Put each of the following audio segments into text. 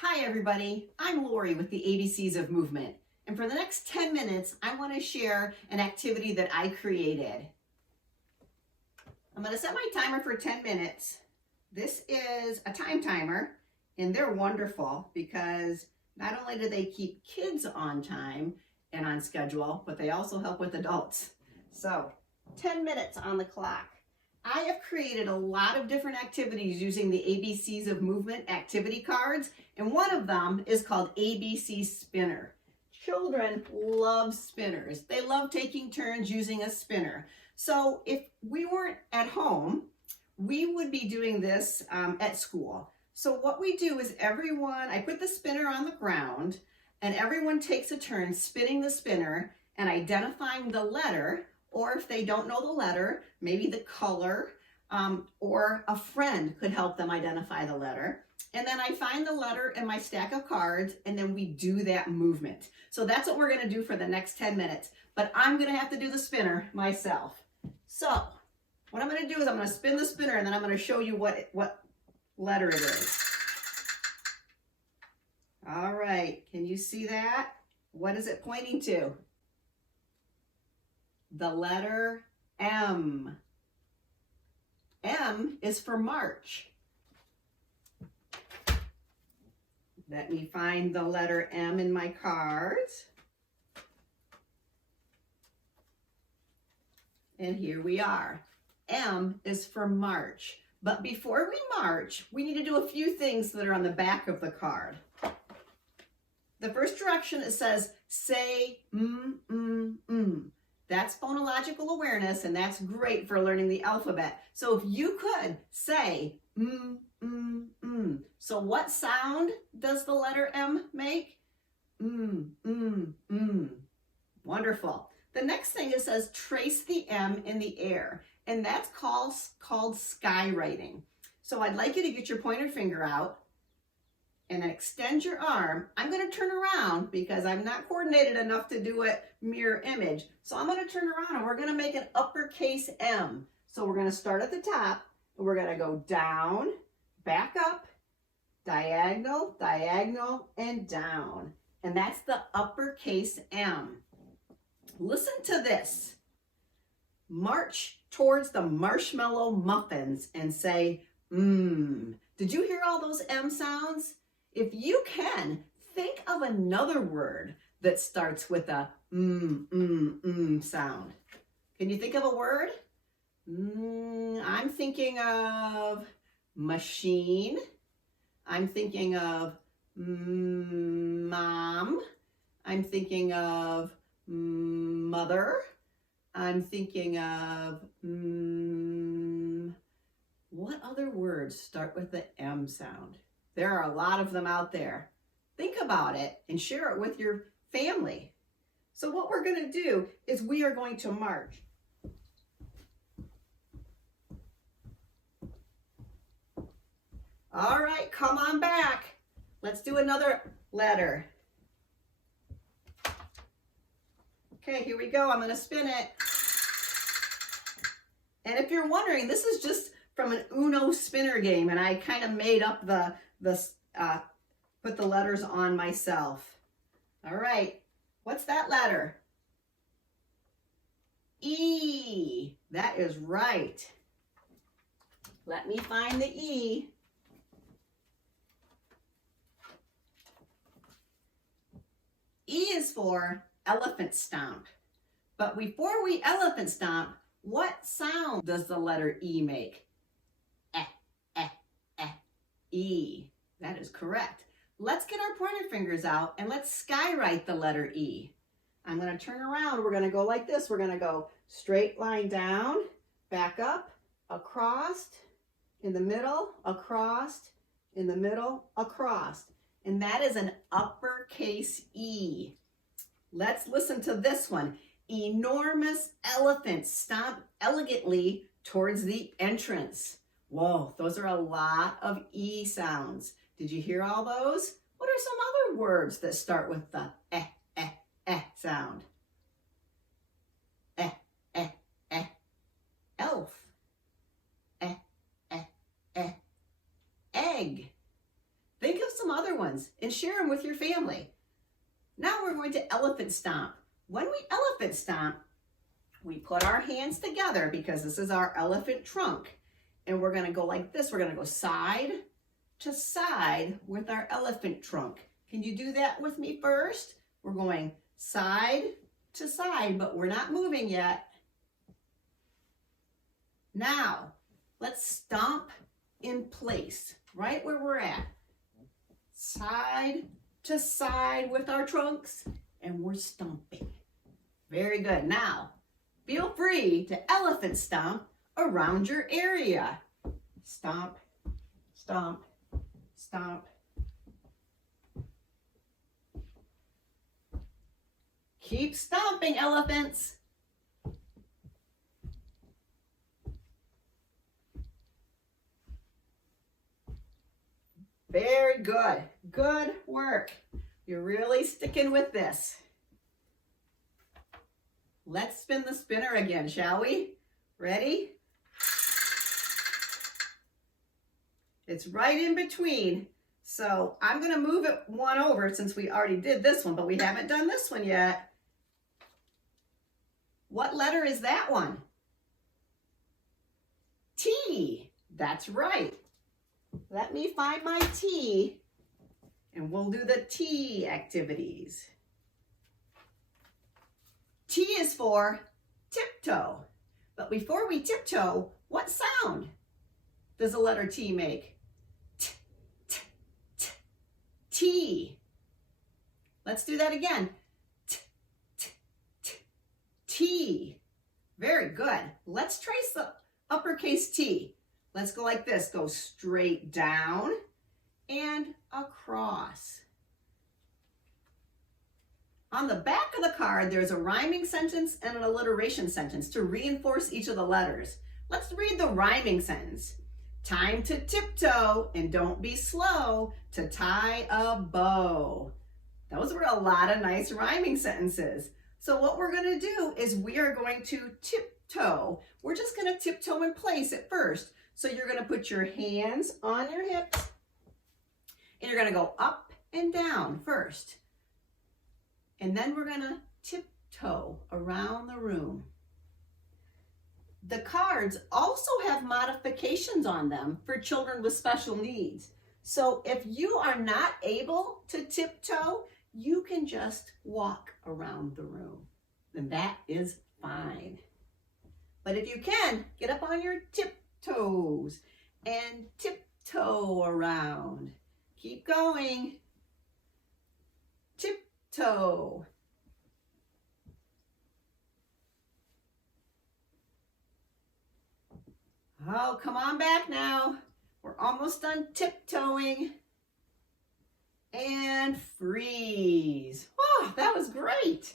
Hi everybody, I'm Laurie with the ABCs of Movement, and for the next 10 minutes I want to share an activity that I created. I'm going to set my timer for 10 minutes. This is a time timer, and they're wonderful because not only do they keep kids on time and on schedule, but they also help with adults. So 10 minutes on the clock. I have created a lot of different activities using the ABCs of Movement activity cards, and one of them is called ABC Spinner. Children love spinners. They love taking turns using a spinner. So if we weren't at home, we would be doing this at school. So what we do is I put the spinner on the ground, and everyone takes a turn spinning the spinner and identifying the letter, or if they don't know the letter, maybe the color, or a friend could help them identify the letter. And then I find the letter in my stack of cards, and then we do that movement. So that's what we're going to do for the next 10 minutes. But I'm going to have to do the spinner myself. So what I'm going to do is I'm going to spin the spinner, and then I'm going to show you what letter it is. All right, can you see that? What is it pointing to? The letter M. M is for March. Let me find the letter M in my cards. And here we are. M is for March. But before we march, we need to do a few things that are on the back of the card. The first direction, it says, say, That's phonological awareness, and that's great for learning the alphabet. So if you could say, So what sound does the letter M make? Wonderful. The next thing, it says, trace the M in the air, and that's called skywriting. So I'd like you to get your pointer finger out and then extend your arm. I'm going to turn around because I'm not coordinated enough to do it mirror image. So I'm going to turn around, and we're going to make an uppercase M. So we're going to start at the top, and we're going to go down, back up, diagonal, diagonal, and down. And that's the uppercase M. Listen to this. March towards the marshmallow muffins and say, Did you hear all those M sounds? If you can, think of another word that starts with a sound. Can you think of a word? I'm thinking of machine. I'm thinking of mom. I'm thinking of mother. I'm thinking of what other words start with the M sound? There are a lot of them out there. Think about it and share it with your family. So what we're going to do is we are going to march. All right, come on back. Let's do another letter. Okay, here we go. I'm going to spin it. And if you're wondering, this is just from an Uno spinner game, and I kind of made up put the letters on myself. All right, what's that letter? E. That is right. Let me find the E. E is for elephant stomp. But before we elephant stomp, what sound does the letter E make? E. That is correct. Let's get our pointer fingers out and let's skywrite the letter E. I'm going to turn around. We're going to go like this. We're going to go straight line down, back up, across, in the middle, across, in the middle, across. And that is an uppercase E. Let's listen to this one. Enormous elephant stomp elegantly towards the entrance. Whoa, those are a lot of E sounds. Did you hear all those? What are some other words that start with the sound? Elf. Egg. Think of some other ones and share them with your family. Now we're going to elephant stomp. When we elephant stomp, we put our hands together because this is our elephant trunk. And we're going to go like this. We're going to go side to side with our elephant trunk. Can you do that with me first? We're going side to side, but we're not moving yet. Now, let's stomp in place, right where we're at. Side to side with our trunks, and we're stomping. Very good. Now, feel free to elephant stomp around your area. Stomp, stomp, stomp. Keep stomping, elephants. Very good. Good work. You're really sticking with this. Let's spin the spinner again, shall we? Ready? It's right in between. So I'm going to move it one over since we already did this one, but we haven't done this one yet. What letter is that one? T. That's right. Let me find my T, and we'll do the T activities. T is for tiptoe. But before we tiptoe, what sound does the letter T make? T, t, t, T. Let's do that again. T, t, t, T. Very good. Let's trace the uppercase T. Let's go like this. Go straight down and across. On the back of the card, there's a rhyming sentence and an alliteration sentence to reinforce each of the letters. Let's read the rhyming sentence. Time to tiptoe and don't be slow to tie a bow. Those were a lot of nice rhyming sentences. So what we're going to do is we are going to tiptoe. We're just going to tiptoe in place at first. So you're going to put your hands on your hips and you're going to go up and down first. And then we're going to tiptoe around the room. The cards also have modifications on them for children with special needs. So if you are not able to tiptoe, you can just walk around the room. And that is fine. But if you can, get up on your tiptoes and tiptoe around. Keep going. Tiptoe. Oh, come on back now. We're almost done tiptoeing. And freeze. Oh, that was great.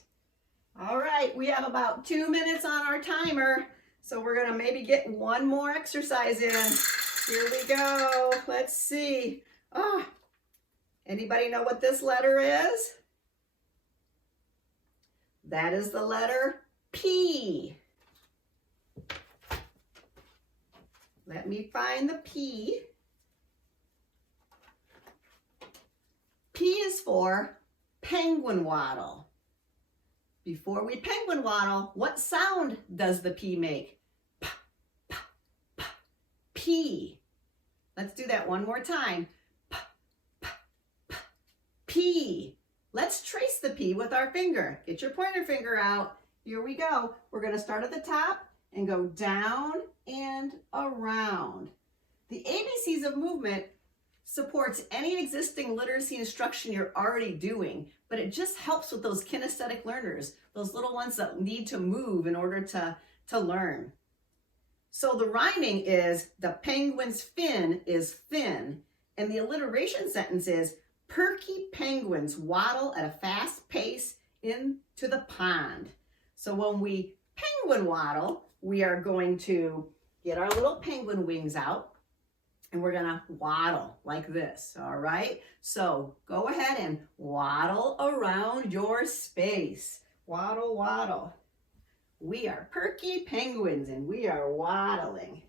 All right, we have about 2 minutes on our timer. So we're gonna maybe get one more exercise in. Here we go. Let's see. Oh, anybody know what this letter is? That is the letter P. Let me find the P. P is for penguin waddle. Before we penguin waddle, what sound does the P make? P, p, p, P. Let's do that one more time. P, p, p, P. Let's trace the P with our finger. Get your pointer finger out. Here we go. We're going to start at the top and go down and around. The ABCs of movement supports any existing literacy instruction you're already doing, but it just helps with those kinesthetic learners, those little ones that need to move in order to learn. So the rhyming is, the penguin's fin is thin, and the alliteration sentence is, perky penguins waddle at a fast pace into the pond. So when we penguin waddle, we are going to get our little penguin wings out, and we're gonna waddle like this, all right? So go ahead and waddle around your space. Waddle, waddle. We are perky penguins and we are waddling.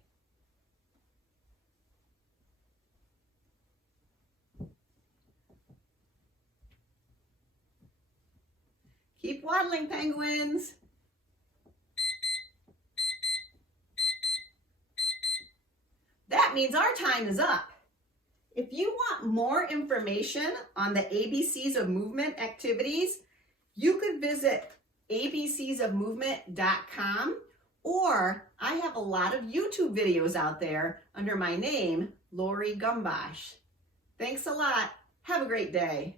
Keep waddling, penguins. That means our time is up. If you want more information on the ABCs of movement activities, you could visit abcsofmovement.com, or I have a lot of YouTube videos out there under my name, Laurie Gumbosh. Thanks a lot. Have a great day.